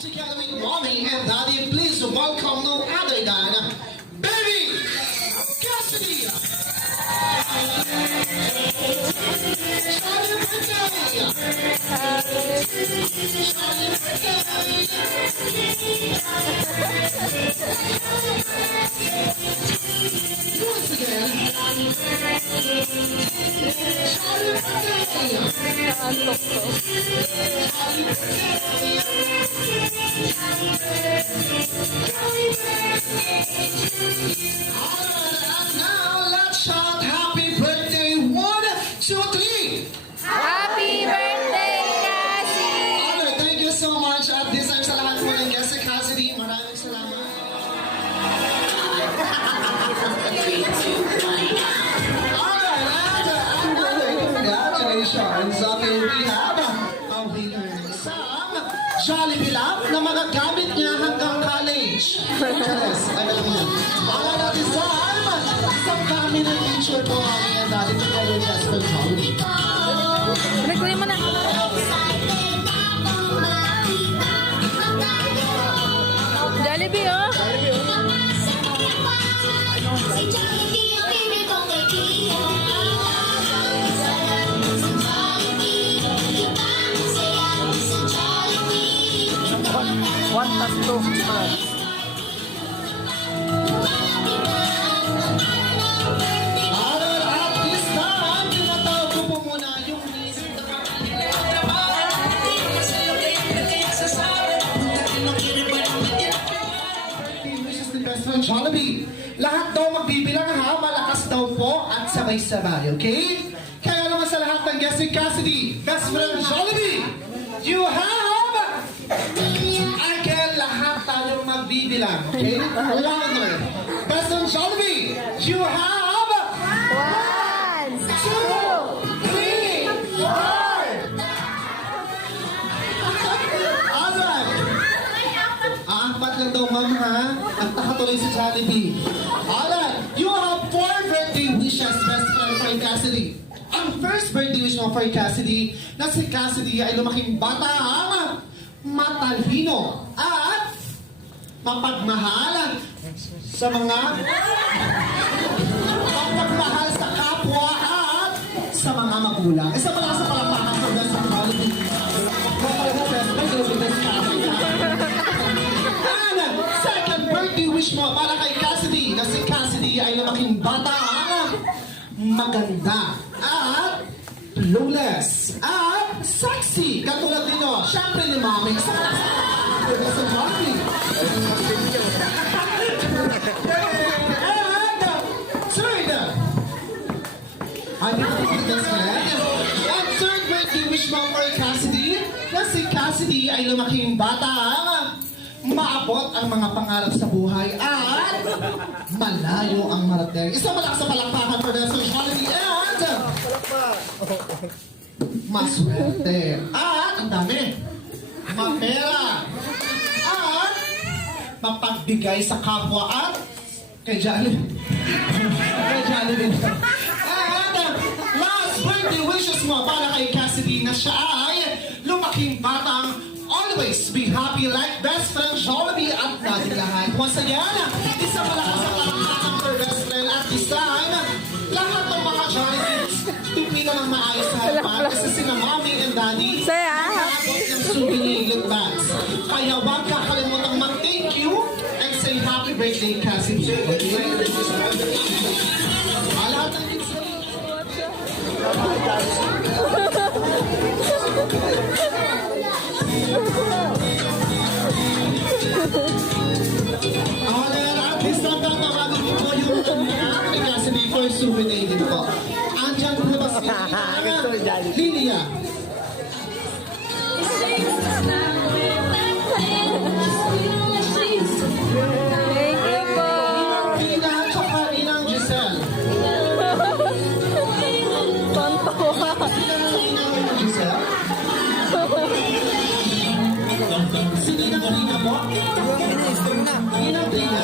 Together with mommy and daddy, please welcome no other than Baby Cassidy. Charlie birthday. Charlie birthday. Once again. Charlie birthday. Now let's shout happy birthday. 1, 2, 3. Happy birthday, Cassie! Alright, thank you so much. At this time sa lahat po ng guest si Cassidy, maraming salamat. Alright, and congratulations. Okay, we have a winner Sam Jollibee Lab na magagamit niya hanggang college. Yes, ay alam mo yan. Para natin Sam, isang kami ng teacher po kami ang dati ko kayo test ng Jollibee. Nagkunin mo na. Jollibee, oh. One plus two. At this time, tinatawag ko po muna yung wishes ni Best Friend Jollibee. Lahat daw magbibilang ha, malakas daw po at sabay-sabay, okay? Kaya naman sa lahat ng guest ni Cassidy, Best Friend Jollibee, you have... Again, lahat tayong magbibilang, okay? Louder. Best Friend Jollibee, you have... 1, 2, 3, 4. Alright. Apat lang daw, ma'am, ha? At nakatuloy si Jollibee. Alright. You have 4 birthday wishes, best friend for Cassidy. Ang first birthday wish mo for Cassidy, na si Cassidy ay lumaking bata, matalino, at mapagmahalan sa mga mapagmahal sa kapwa at sa mga magulang. Isa pala sa palakpakan sa best friend Jollibee. And second birthday wish mo para kay Cassidy na si Cassidy ay lumaking bata, maganda at flawless at sexy katulad nino syempre ni Mami sa Jollibee. And third birthday wish mo for Cassidy na si Cassidy ay lumaking bata, maabot ang mga pangarap sa buhay at malayo ang marating. Isang malakas sa palakpakan for the Jollibee and maswerte at ang dami mapera at mapagbigay sa kapwa at kay Jollibee. Kay Jollibee. And last birthday wishes mo para kay Cassidy na siya ay lumaking batang always be happy like best friend Jollibee at natin lahat. Once again, isang malakas sa palakpakan for best friend at this time, lahat ng mga Jollibees, tupi na ng maayos sa harapan kasi sina Mommy and Daddy nakakabot ng souvenir bags. Kaya huwag kakalimutang mag-thank you and say happy birthday, Cassidy. Okay? Lahat ng kids at this time, tatawagin ko po yung kay Cassidy for souvenir din po. Andyan po ba si Lilia? Thank you po. Lina at saka Inang Giselle. Tonto. Inang Giselle? Si Inang Lina po? Inang Lina.